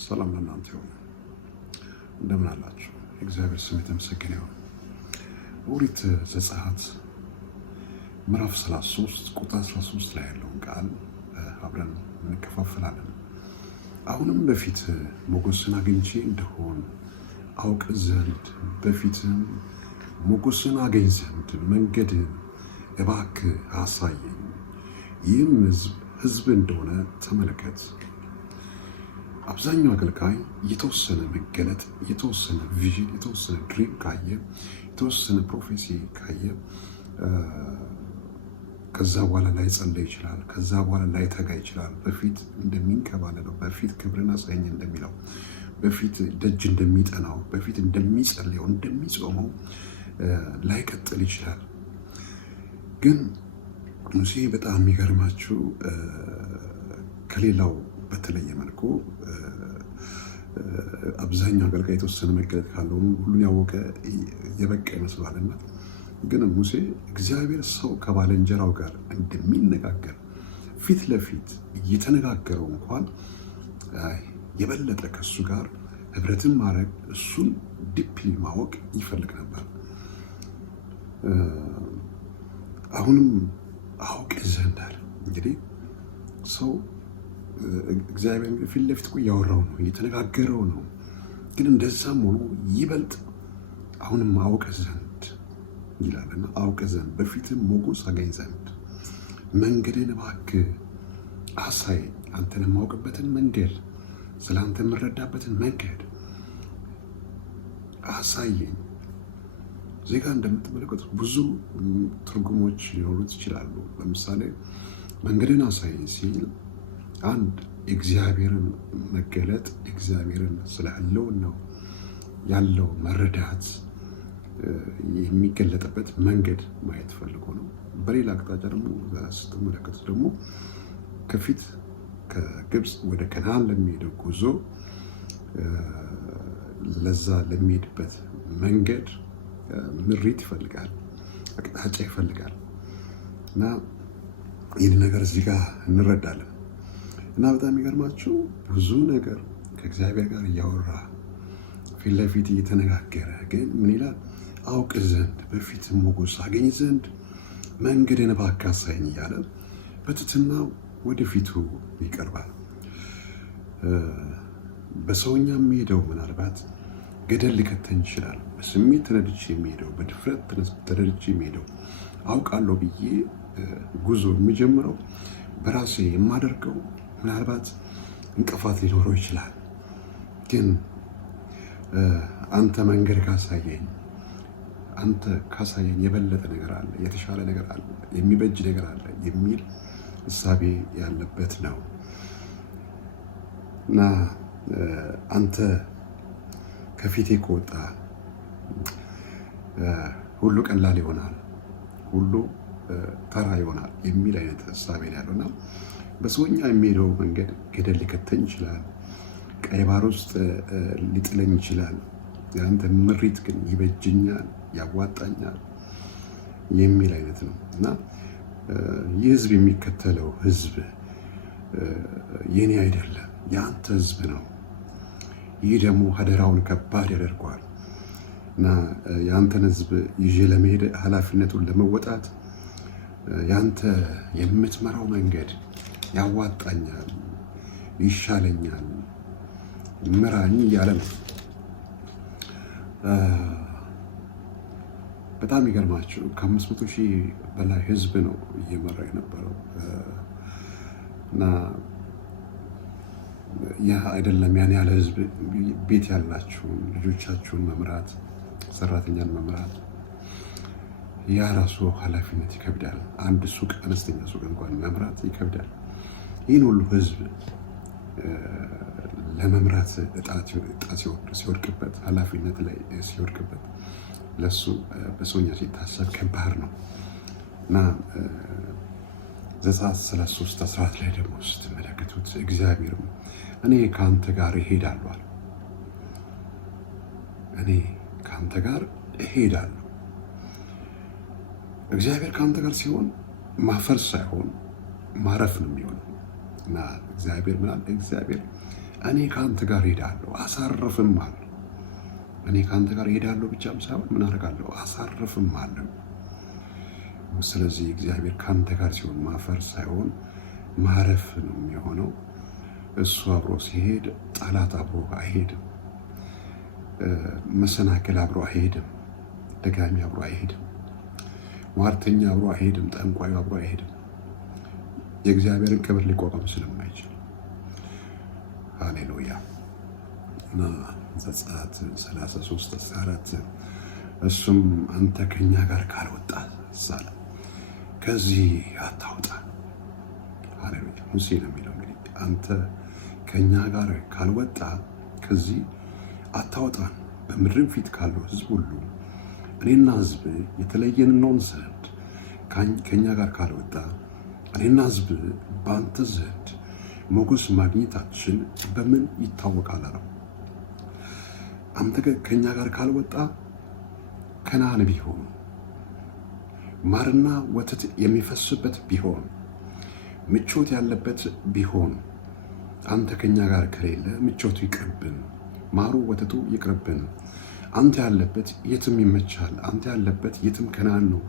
ሰላም ለእናንተ ይሁን። እንደምን አላችሁ? እግዚአብሔር ስም የተመሰገነ ይሁን። ኦሪት ዘጸአት ምዕራፍ 33 ቁጥር 13 ላይ ያለውን ቃል አብረን እንከፋፈላለን። አሁንም በፊት ሞገስን አግኝቼ እንደሆን አውቅ ዘንድ በፊትም ሞገስን አገኝ ዘንድ መንገድን እባክህ አሳየኝ። ይህም ሕዝብ እንደሆነ ተመልከት። አብዛኛው አገልጋይ የተወሰነ መገለጥ፣ የተወሰነ ቪዥን፣ የተወሰነ ድሪም ካየ፣ የተወሰነ ፕሮፌሲ ካየ ከዛ በኋላ ላይ ጸለይ ይችላል። ከዛ በኋላ ላይ ተጋ ይችላል። በፊት እንደሚንከባለለው፣ በፊት ክብርን አሳየኝ እንደሚለው፣ በፊት ደጅ እንደሚጠናው፣ በፊት እንደሚጸልየው፣ እንደሚጾመው ላይ ቀጥል ይችላል። ግን ሙሴ በጣም የሚገርማችሁ ከሌላው በተለየ መልኩ አብዛኛው አገልጋይ የተወሰነ መገለጥ ካለው ሁሉን ያወቀ የበቃ ይመስላልና፣ ግን ሙሴ እግዚአብሔር ሰው ከባልንጀራው ጋር እንደሚነጋገር ፊት ለፊት እየተነጋገረው እንኳን የበለጠ ከሱ ጋር ህብረትን ማድረግ፣ እሱን ዲፕሊ ማወቅ ይፈልግ ነበር። አሁንም አውቅ ዘንድ አለ። እንግዲህ ሰው እግዚአብሔር ፊት ለፊት እኮ እያወራው ነው፣ እየተነጋገረው ነው። ግን እንደዛም ሆኖ ይበልጥ አሁንም አውቅ ዘንድ ይላልና፣ አውቅ ዘንድ በፊትም ሞገስ አገኝ ዘንድ መንገድን እባክህ አሳይ። አንተን የማውቅበትን መንገድ፣ ስለ አንተ የምረዳበትን መንገድ አሳየኝ። እዚህ ጋር እንደምትመለከቱት ብዙ ትርጉሞች ሊኖሩት ይችላሉ። ለምሳሌ መንገድን አሳየኝ ሲል አንድ እግዚአብሔርን መገለጥ፣ እግዚአብሔርን ስለ ህልውናው ያለው መረዳት የሚገለጥበት መንገድ ማየት ፈልጎ ነው። በሌላ አቅጣጫ ደግሞ ስትመለከቱት ደግሞ ከፊት ከግብፅ ወደ ከነዓን ለሚሄደው ጉዞ ለዛ ለሚሄድበት መንገድ ምሪት ይፈልጋል፣ አቅጣጫ ይፈልጋል። እና ይህን ነገር እዚህ ጋር እንረዳለን። እና በጣም የሚገርማችሁ ብዙ ነገር ከእግዚአብሔር ጋር እያወራ ፊት ለፊት እየተነጋገረ ግን ምን ይላል? አውቅ ዘንድ በፊት ሞገስ አገኝ ዘንድ መንገድን እባክህ አሳየኝ እያለ በትህትና ወደፊቱ ይቀርባል። በሰውኛ የሚሄደው ምናልባት ገደል ሊከተኝ ይችላል። በስሜት ተነድቼ የሚሄደው፣ በድፍረት ተነድቼ የሚሄደው፣ አውቃለሁ ብዬ ጉዞ የሚጀምረው በራሴ የማደርገው ምናልባት እንቅፋት ሊኖረው ይችላል። ግን አንተ መንገድ ካሳየኝ፣ አንተ ካሳየኝ የበለጠ ነገር አለ፣ የተሻለ ነገር አለ፣ የሚበጅ ነገር አለ የሚል እሳቤ ያለበት ነው እና አንተ ከፊቴ ከወጣ ሁሉ ቀላል ይሆናል፣ ሁሉ ተራ ይሆናል የሚል አይነት እሳቤ ነው ያለውና በሰውኛ የሚሄደው መንገድ ገደል ሊከተኝ ይችላል፣ ቀይ ባህር ውስጥ ሊጥለኝ ይችላል። የአንተ ምሪት ግን ይበጅኛል፣ ያዋጣኛል የሚል አይነት ነው እና ይህ ህዝብ የሚከተለው ህዝብ የኔ አይደለም፣ የአንተ ህዝብ ነው። ይህ ደግሞ ሀደራውን ከባድ ያደርገዋል እና የአንተን ህዝብ ይዤ ለመሄድ ኃላፊነቱን ለመወጣት የአንተ የምትመራው መንገድ ያዋጣኛል፣ ይሻለኛል፣ ምራኝ እያለ ነው። በጣም ይገርማችሁ ከ500,000 በላይ ህዝብ ነው እየመራ የነበረው እና ያ አይደለም ያን ያለ ህዝብ ቤት ያላችሁን ልጆቻችሁን መምራት፣ ሰራተኛን መምራት ያ ራሱ ኃላፊነት ይከብዳል። አንድ ሱቅ፣ አነስተኛ ሱቅ እንኳን መምራት ይከብዳል። ይህን ሁሉ ህዝብ ለመምራት እጣት ሲወድቅበት፣ ኃላፊነት ላይ ሲወድቅበት ለሱ በሰውኛ ሲታሰብ ከባድ ነው እና ዘጸአት 33:14 ላይ ደግሞ ስትመለከቱት እግዚአብሔርም እኔ ከአንተ ጋር እሄዳለሁ አለ። እኔ ከአንተ ጋር እሄዳለሁ። እግዚአብሔር ከአንተ ጋር ሲሆን ማፈር ሳይሆን ማረፍ ነው የሚሆነው እና እግዚአብሔር ምናል እግዚአብሔር እኔ ከአንተ ጋር ሄዳለሁ አሳርፍም አለ። እኔ ከአንተ ጋር ሄዳለሁ ብቻም ሳይሆን ምን አደርጋለሁ? አሳርፍም አለ። ስለዚህ እግዚአብሔር ከአንተ ጋር ሲሆን ማፈር ሳይሆን ማረፍ ነው የሚሆነው። እሱ አብሮ ሲሄድ ጠላት አብሮ አይሄድም። መሰናክል አብሮ አይሄድም። ደጋሚ አብሮ አይሄድም። ሟርተኛ አብሮ አይሄድም። ጠንቋዩ አብሮ አይሄድም። የእግዚአብሔርን ክብር ሊቋቋም ስለማይችል። ሃሌሉያ። እና ዘጸአት 33:14 እሱም አንተ ከኛ ጋር ካልወጣ ሳለ ከዚህ አታውጣ። ሃሌሉያ። ሙሴ ነው የሚለው እንግዲህ አንተ ከኛ ጋር ካልወጣ ከዚህ አታወጣን። በምድርም ፊት ካለው ሕዝብ ሁሉ እኔና ሕዝብ የተለየን እንሆን ዘንድ ከኛ ጋር ካልወጣ እኔና ሕዝብ በአንተ ዘንድ ሞገስ ማግኘታችን በምን ይታወቃል አለው። አንተ ከኛ ጋር ካልወጣ ከነዓን ቢሆን ማርና ወተት የሚፈስበት ቢሆን ምቾት ያለበት ቢሆን አንተ ከኛ ጋር ከሌለ ምቾቱ ይቅርብን፣ ማሩ ወተቱ ይቅርብን። አንተ ያለበት የትም ይመቻል፣ አንተ ያለበት የትም ከነዓን ነው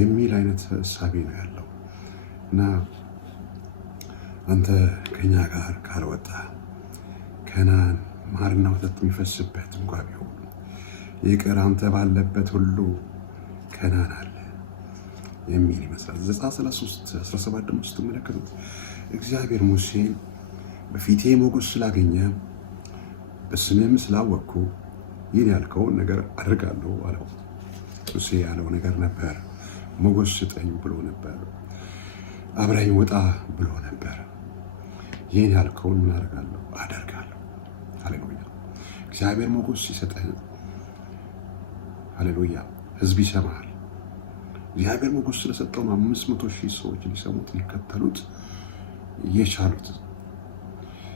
የሚል አይነት እሳቤ ነው ያለው እና አንተ ከኛ ጋር ካልወጣ ከነዓን ማርና ወተት የሚፈስበት እንኳ ቢሆን ይቅር፣ አንተ ባለበት ሁሉ ከነዓን አለ የሚል ይመስላል። ዘጸአት 33:17 ደግሞ ስትመለከቱት እግዚአብሔር ሙሴን በፊቴ ሞገስ ስላገኘ በስምህም ስላወቅኩ ይህን ያልከውን ነገር አድርጋለሁ አለው። ሙሴ ያለው ነገር ነበር። ሞገስ ስጠኝ ብሎ ነበር። አብረኝ ውጣ ብሎ ነበር። ይህን ያልከውን ምን አደርጋለሁ? አደርጋለሁ። ሃሌሉያ። እግዚአብሔር ሞገስ ሲሰጠን፣ ሃሌሉያ፣ ህዝብ ይሰማል። እግዚአብሔር ሞገስ ስለሰጠው 500,000 ሰዎች ሊሰሙት ሊከተሉት የቻሉት።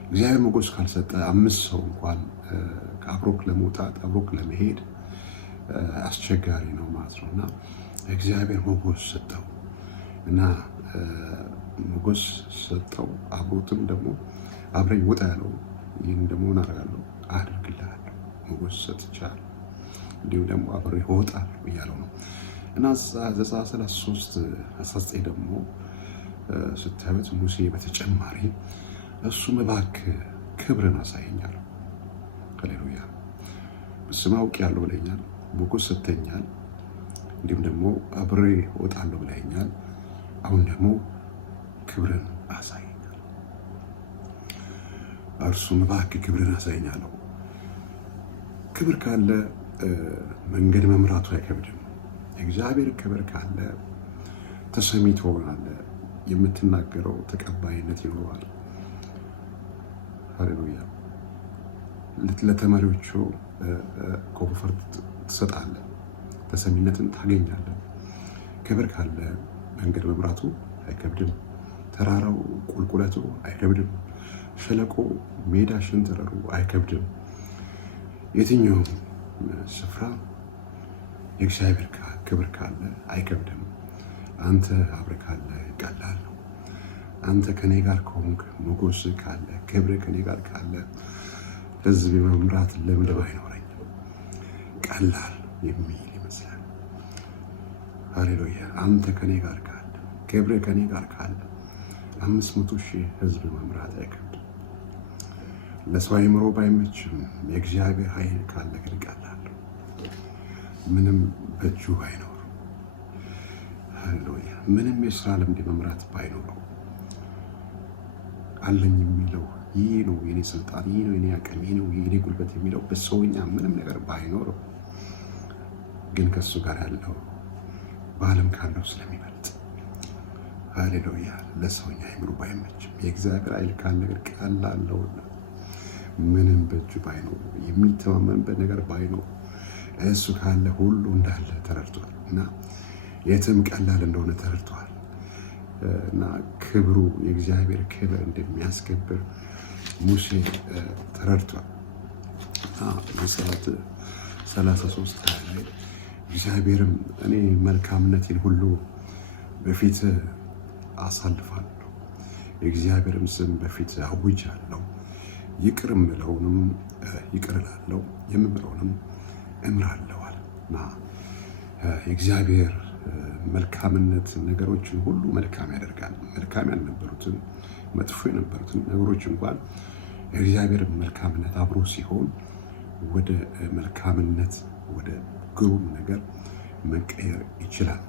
እግዚአብሔር ሞገስ ካልሰጠ 5 ሰው እንኳን ከአብሮክ ለመውጣት አብሮክ ለመሄድ አስቸጋሪ ነው ማለት ነው እና እግዚአብሔር ሞገስ ሰጠው እና ሞገስ ሰጠው። አብሮትም ደግሞ አብረኝ ውጣ ያለው ይህን ደግሞ እናደርጋለሁ አድርግልሃለሁ፣ ሞገስ ሰጥቻለሁ፣ እንዲሁም ደግሞ አብሬ እወጣለሁ እያለው ነው እና ዘጸአት 33:19 ደግሞ ስታዩት ሙሴ በተጨማሪ እሱም እባክህ ክብርን አሳየኛል። ሃሌሉያ። በስም አውቄአለሁ ብለኛል፣ ሞገስ ሰጥተኛል፣ እንዲሁም ደግሞ አብሬ እወጣለሁ ብለኛል። አሁን ደግሞ ክብርን አሳየኛል። እርሱም እባክህ ክብርን አሳየኛለሁ። ክብር ካለ መንገድ መምራቱ አይከብድም። የእግዚአብሔር ክብር ካለ ተሰሚ ትሆናለህ። የምትናገረው ተቀባይነት ይኖረዋል። ሃሌሉያ። ለተማሪዎቹ ኮንፈርት ትሰጣለህ፣ ተሰሚነትን ታገኛለህ። ክብር ካለ መንገድ መምራቱ አይከብድም። ተራራው ቁልቁለቱ አይከብድም። ሸለቆ ሜዳ ሸንተረሩ አይከብድም። የትኛውም ስፍራ የእግዚአብሔር ክብር ካለ አይከብድም። አንተ አብረህ ካለ ቀላል ነው። አንተ ከኔ ጋር ከሆንክ፣ ሞገስ ካለ፣ ክብር ከኔ ጋር ካለ ህዝብ መምራት ልምድ ባይኖረኝም ቀላል የሚል ይመስላል። ሃሌሉያ። አንተ ከኔ ጋር ካለ፣ ክብር ከኔ ጋር ካለ 500,000 ህዝብ መምራት አይከብድም። ለሰው አይምሮ ባይመችም የእግዚአብሔር ኃይል ካለ ግን ቀላል ነው። ምንም በእጁ ባይኖር፣ ሃሌሉያ፣ ምንም የስራ ልምድ መምራት ባይኖረው አለኝ የሚለው ይህ ነው የኔ ስልጣን፣ ይህ ነው የኔ አቅም፣ ይህ ነው የኔ ጉልበት የሚለው በሰውኛ ምንም ነገር ባይኖረው ግን ከሱ ጋር ያለው በዓለም ካለው ስለሚበልጥ፣ ሃሌሉያ፣ ለሰውኛ አይምሮ ባይመችም የእግዚአብሔር ኃይል ካለ ነገር ቀላል ነውና ምንም በእጁ ባይኖር የሚተማመንበት ነገር ባይኖር እሱ ካለ ሁሉ እንዳለ ተረድቷል እና የትም ቀላል እንደሆነ ተረድቷል እና ክብሩ የእግዚአብሔር ክብር እንደሚያስከብር ሙሴ ተረድቷል። ዘጸአት 33 ላይ እግዚአብሔርም እኔ መልካምነቴን ሁሉ በፊት አሳልፋለሁ፣ የእግዚአብሔርም ስም በፊት አውጃለሁ፣ ይቅር እምለውንም ይቅር እላለሁ፣ የምምረውንም እምራለሁ አለ እና የእግዚአብሔር መልካምነት ነገሮችን ሁሉ መልካም ያደርጋል። መልካም ያልነበሩትን መጥፎ የነበሩትን ነገሮች እንኳን የእግዚአብሔር መልካምነት አብሮ ሲሆን ወደ መልካምነት ወደ ግሩም ነገር መቀየር ይችላል።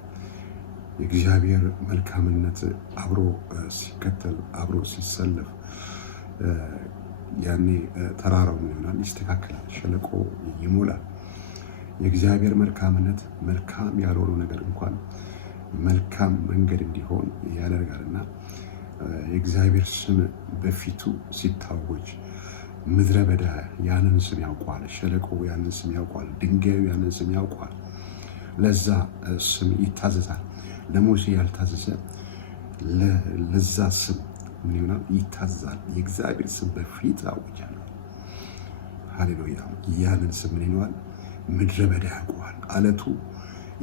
የእግዚአብሔር መልካምነት አብሮ ሲከተል አብሮ ሲሰለፍ ያኔ ተራራው ይሆናል፣ ይስተካከላል፣ ሸለቆ ይሞላል። የእግዚአብሔር መልካምነት መልካም ያልሆነው ነገር እንኳን መልካም መንገድ እንዲሆን ያደርጋልና የእግዚአብሔር ስም በፊቱ ሲታወጅ ምድረ በዳ ያንን ስም ያውቋል፣ ሸለቆ ያንን ስም ያውቋል፣ ድንጋዩ ያንን ስም ያውቋል። ለዛ ስም ይታዘዛል። ለሙሴ ያልታዘዘ ለዛ ስም ምን ይሆናል? ይታዘዛል። የእግዚአብሔር ስም በፊት አውጃለሁ። ሃሌሉያ። ያንን ስም ምን ይለዋል? ምድረ በዳ ያውቀዋል። አለቱ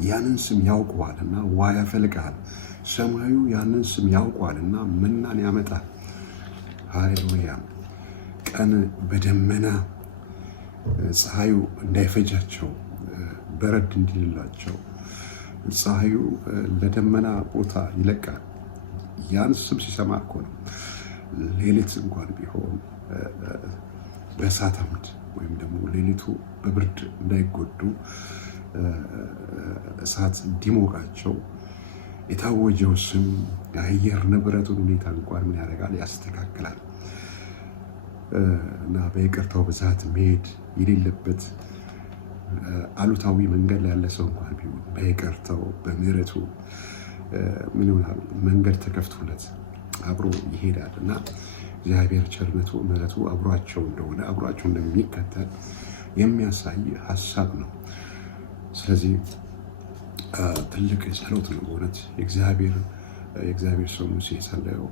ያንን ስም ያውቀዋልና ውሃ ያፈልቃል። ሰማዩ ያንን ስም ያውቀዋልና መናን ያመጣል። ሃሌሉያ። ቀን በደመና ፀሐዩ እንዳይፈጃቸው በረድ እንዲልላቸው ፀሐዩ ለደመና ቦታ ይለቃል። ያን ስም ሲሰማ እኮ ነው ሌሊት እንኳን ቢሆን በእሳት አምድ ወይም ደግሞ ሌሊቱ በብርድ እንዳይጎዱ እሳት እንዲሞቃቸው የታወጀው ስም የአየር ንብረቱን ሁኔታ እንኳን ምን ያደርጋል? ያስተካክላል። እና በይቅርታው ብዛት መሄድ የሌለበት አሉታዊ መንገድ ላይ ያለ ሰው እንኳን ቢሆን በይቅርታው በምህረቱ ምን ይሆናል? መንገድ ተከፍቶለት አብሮ ይሄዳል እና እግዚአብሔር ቸርነቱ ምህረቱ አብሯቸው እንደሆነ አብሯቸው እንደሚከተል የሚያሳይ ሀሳብ ነው። ስለዚህ ትልቅ ጸሎት ነው በእውነት የእግዚአብሔር ሰው ሙሴ የጸለየው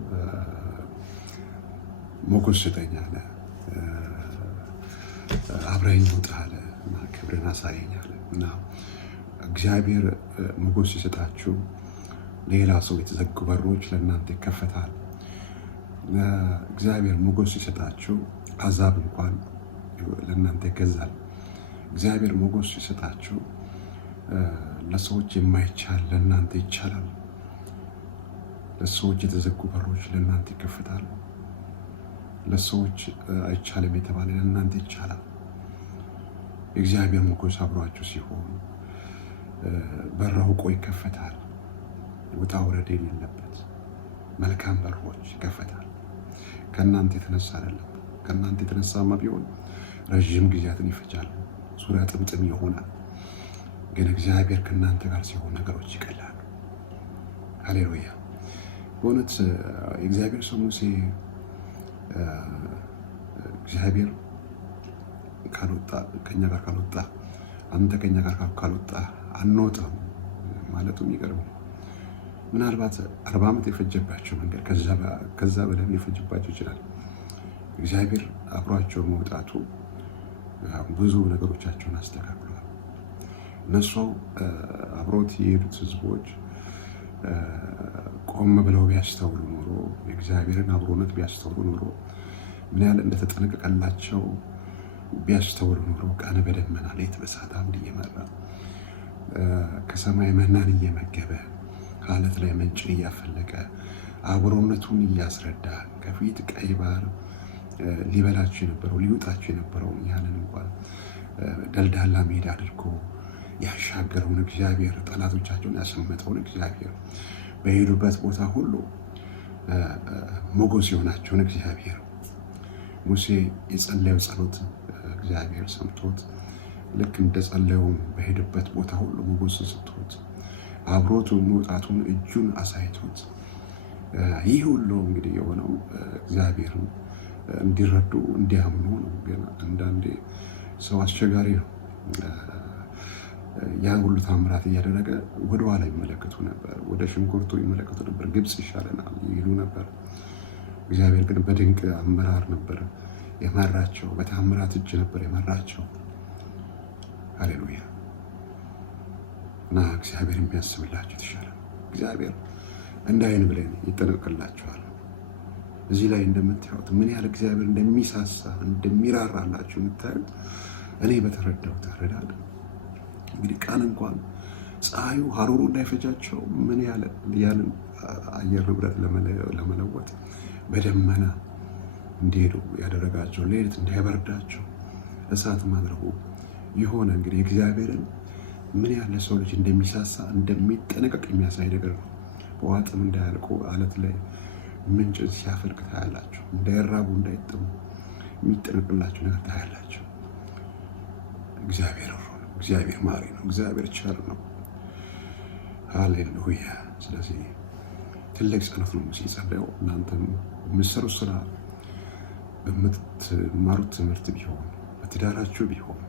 ሞገስ ስጠኝ አለ፣ አብረኸኝ ውጣ አለ እና ክብርን አሳየኝ አለ እና እግዚአብሔር ሞገስ ሲሰጣችሁ ሌላ ሰው የተዘጉ በሮች ለእናንተ ይከፈታል። እግዚአብሔር ሞገስ ሲሰጣችሁ አሕዛብ እንኳን ለእናንተ ይገዛል። እግዚአብሔር ሞገስ ሲሰጣችሁ ለሰዎች የማይቻል ለእናንተ ይቻላል። ለሰዎች የተዘጉ በሮች ለእናንተ ይከፈታሉ። ለሰዎች አይቻልም የተባለ ለእናንተ ይቻላል። የእግዚአብሔር ሞገስ አብሯችሁ ሲሆን በር አውቆ ይከፈታል። ውጣ ውረድ የሌለበት መልካም በሮች ይከፈታል። ከእናንተ የተነሳ አይደለም። ከእናንተ የተነሳማ ቢሆን ረዥም ጊዜያትን ይፈጃሉ፣ ዙሪያ ጥምጥም ይሆናል። ግን እግዚአብሔር ከእናንተ ጋር ሲሆን ነገሮች ይቀላሉ። ሃሌሉያ። በእውነት የእግዚአብሔር ሰው ሙሴ እግዚአብሔር ካልወጣ ከኛ ጋር ካልወጣ አንተ ከኛ ጋር ካልወጣ አንወጣም ማለቱ የሚገርም ነው። ምናልባት 40 ዓመት የፈጀባቸው መንገድ ከዛ በላይ ሊፈጅባቸው ይችላል። እግዚአብሔር አብሯቸው መውጣቱ ብዙ ነገሮቻቸውን አስተካክሏል። እነሱ አብሮት የሄዱት ህዝቦች ቆም ብለው ቢያስተውሉ ኖሮ የእግዚአብሔርን አብሮነት ቢያስተውሉ ኖሮ ምን ያህል እንደተጠነቀቀላቸው ቢያስተውሉ ኖሮ ቀን በደመና ሌት በእሳት አምድ እየመራ ከሰማይ መናን እየመገበ ከዓለት ላይ ምንጭን እያፈለቀ አብሮነቱን እያስረዳ ከፊት ቀይ ባህር ሊበላቸው የነበረው ሊውጣቸው የነበረው ያንን እንኳን ደልዳላ ሜዳ አድርጎ ያሻገረውን እግዚአብሔር ጠላቶቻቸውን ያሰመጠውን እግዚአብሔር በሄዱበት ቦታ ሁሉ ሞገስ የሆናቸውን እግዚአብሔር ሙሴ የጸለየው ጸሎት እግዚአብሔር ሰምቶት ልክ እንደጸለየውም በሄደበት ቦታ ሁሉ ሞገስ ሰጥቶት አብሮቱ መውጣቱን እጁን አሳይቶት ይህ ሁሉ እንግዲህ የሆነው እግዚአብሔርን እንዲረዱ እንዲያምኑ ነው። ግን አንዳንዴ ሰው አስቸጋሪ ነው። ያን ሁሉ ታምራት እያደረገ ወደኋላ ይመለከቱ ነበር፣ ወደ ሽንኩርቱ ይመለከቱ ነበር፣ ግብፅ ይሻለናል ይሉ ነበር። እግዚአብሔር ግን በድንቅ አመራር ነበር የመራቸው፣ በታምራት እጅ ነበር የመራቸው። ሃሌሉያ። እና እግዚአብሔር የሚያስብላችሁ የተሻለ እግዚአብሔር እንደ ዓይን ብሌን ይጠነቀቅላችኋል። እዚህ ላይ እንደምታዩት ምን ያህል እግዚአብሔር እንደሚሳሳ እንደሚራራላችሁ የምታዩት እኔ በተረዳሁት እረዳለሁ። እንግዲህ ቀን እንኳን ፀሐዩ ሀሩሩ እንዳይፈጃቸው ምን ያህል አየር ንብረት ለመለወጥ በደመና እንዲሄዱ ያደረጋቸው፣ ሌሊት እንዳይበርዳቸው እሳት ማድረጉ የሆነ እንግዲህ እግዚአብሔርን ምን ያህል ለሰው ልጅ እንደሚሳሳ እንደሚጠነቀቅ የሚያሳይ ነገር ነው። በውሃ ጥም እንዳያልቁ አለት ላይ ምንጭ ሲያፈልቅ ታያላችሁ። እንዳይራቡ እንዳይጠሙ የሚጠነቅላቸው ነገር ታያላችሁ። እግዚአብሔር ሩሩ ነው። እግዚአብሔር ማሪ ነው። እግዚአብሔር ቸር ነው። ሃሌሉያ። ስለዚህ ትልቅ ጸሎት ነው ሲጸለየው። እናንተም የምትሰሩት ስራ፣ በምትማሩት ትምህርት ቢሆን፣ በትዳራችሁ ቢሆን፣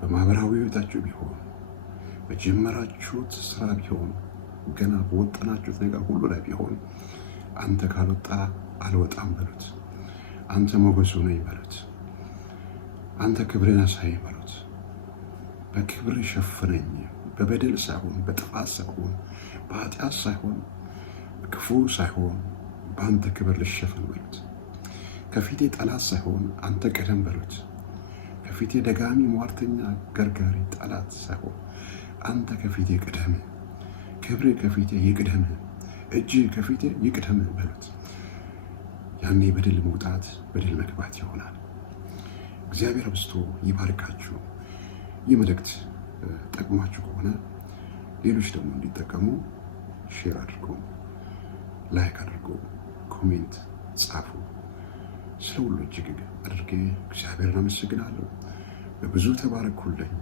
በማህበራዊ ህይወታችሁ ቢሆን፣ በጀመራችሁት ስራ ቢሆን፣ ገና በወጠናችሁት ነገር ሁሉ ላይ ቢሆን አንተ ካልወጣ አልወጣም በሉት። አንተ ሞገሱ ነኝ በሉት። አንተ ክብርን አሳይ በሉት። በክብር ሸፍነኝ፣ በበደል ሳይሆን፣ በጥፋት ሳይሆን፣ በኃጢአት ሳይሆን፣ ክፉ ሳይሆን በአንተ ክብር ልሸፈን በሉት። ከፊቴ ጠላት ሳይሆን አንተ ቀደም በሉት። ከፊቴ ደጋሚ፣ ሟርተኛ፣ ገርጋሪ ጠላት ሳይሆን አንተ ከፊቴ ቅደም። ክብሬ ከፊቴ ይቅደም፣ እጅ ከፊቴ ይቅደም በሉት። ያኔ በድል መውጣት በድል መግባት ይሆናል። እግዚአብሔር አብዝቶ ይባርካችሁ። ይህ መልእክት ጠቅሟችሁ ከሆነ ሌሎች ደግሞ እንዲጠቀሙ ሼር አድርጎ፣ ላይክ አድርጎ፣ ኮሜንት ጻፉ። ስለ ሁሉ እጅግ አድርጌ እግዚአብሔርን አመሰግናለሁ። በብዙ ተባረኩልኝ።